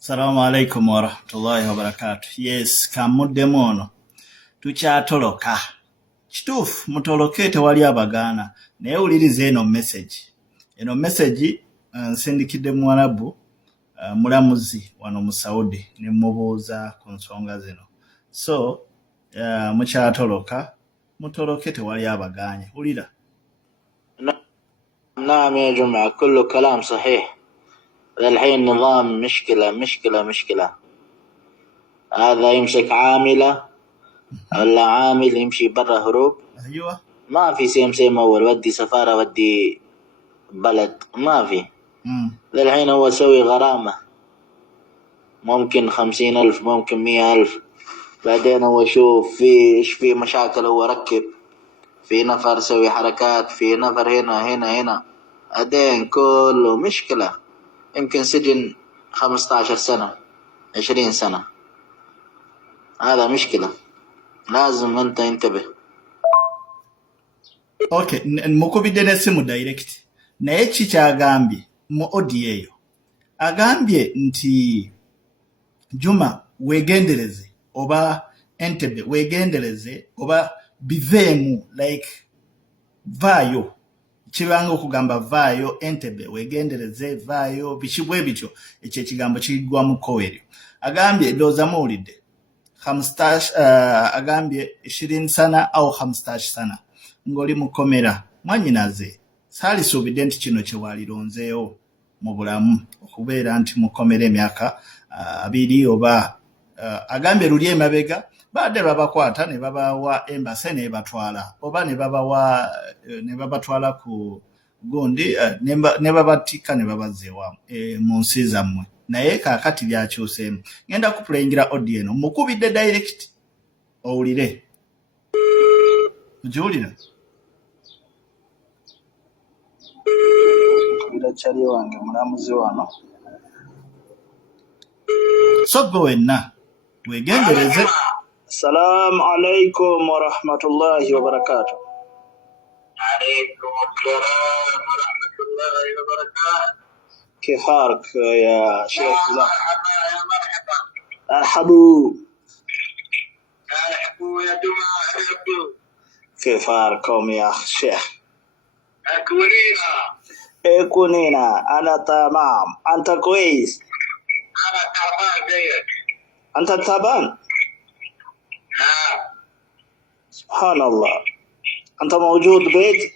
Assalamu alaikum warahmatullahi wabarakatuh. Yes, kamuddemu ono. Tukyatoloka. Kituufu mutoloke tewali abagaana. Naye wuliriza eno message. Eno message nsindikidde Mwarabu mulamuzi wano mu Saudi ne mubuuza ku nsonga zino. So, mukyatoloka mutoloke tewali abagaanye. Wulira. نعم يا جماعة كله كلام صحيح. الحين نظام مشكلة. هذا يمسك عاملة ولا عامل يمشي برا هروب. أيوة. ما في سيم أول ودي سفارة ودي بلد ما في. الحين هو سوي غرامة ممكن 50,000 ممكن 100,000. بعدين هو شوف إيش في مشاكل هو ركب في نفر سوي حركات في نفر هنا بعدين كله مشكلة. يمكن سجن 15 سنة 20 سنة. هذا مشكلة لازم أنت انتبه. Okay, mukubidde n'essimu direct. Naye kikyagambye mu audio eyo. Agambye nti Juma wegendereze oba Entebbe wegendereze oba biveemu like vaayo. Kibanga okugamba vaayo Entebbe wegendereze vaayo bikibwe bityo ekyo ekigambo kiggwa mu kkoweryo. Agambye ndowooza muwulidde. Agambye 20 sana au 15 sana. Ngoli mukomera mwanyinaze saalisuubidde nti kino kye walironzeewo mu bulamu okubeera nti mukomera emyaka 2 oba agambye luli emabega badde babakwata ne babawa embase ne batwala oba ne babatwala ku gundi ne babatika ne babazeewa mu nsi zammwe naye kaakati byakyuseemu. Ngenda kupulengera audio eno mukubidde direct owulire. Ugiwulira? Chali wange mulamuzi wano. So wenna wegendereze. Assalamu alaikum wa rahmatullahi wa barakatuh. عليكم السلام ورحمة الله وبركاته. كيف حالك يا شيخ زاهر؟ يا مرحبا. مرحبا. يا جماعة. كيف حالكم يا شيخ؟ كونينا. أنا تمام. أنت كويس؟ أنا تعبان زيك. أنت تعبان؟ نعم. سبحان الله. أنت موجود بيت؟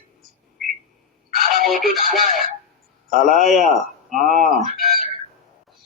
أنا موجود عليا. عليا.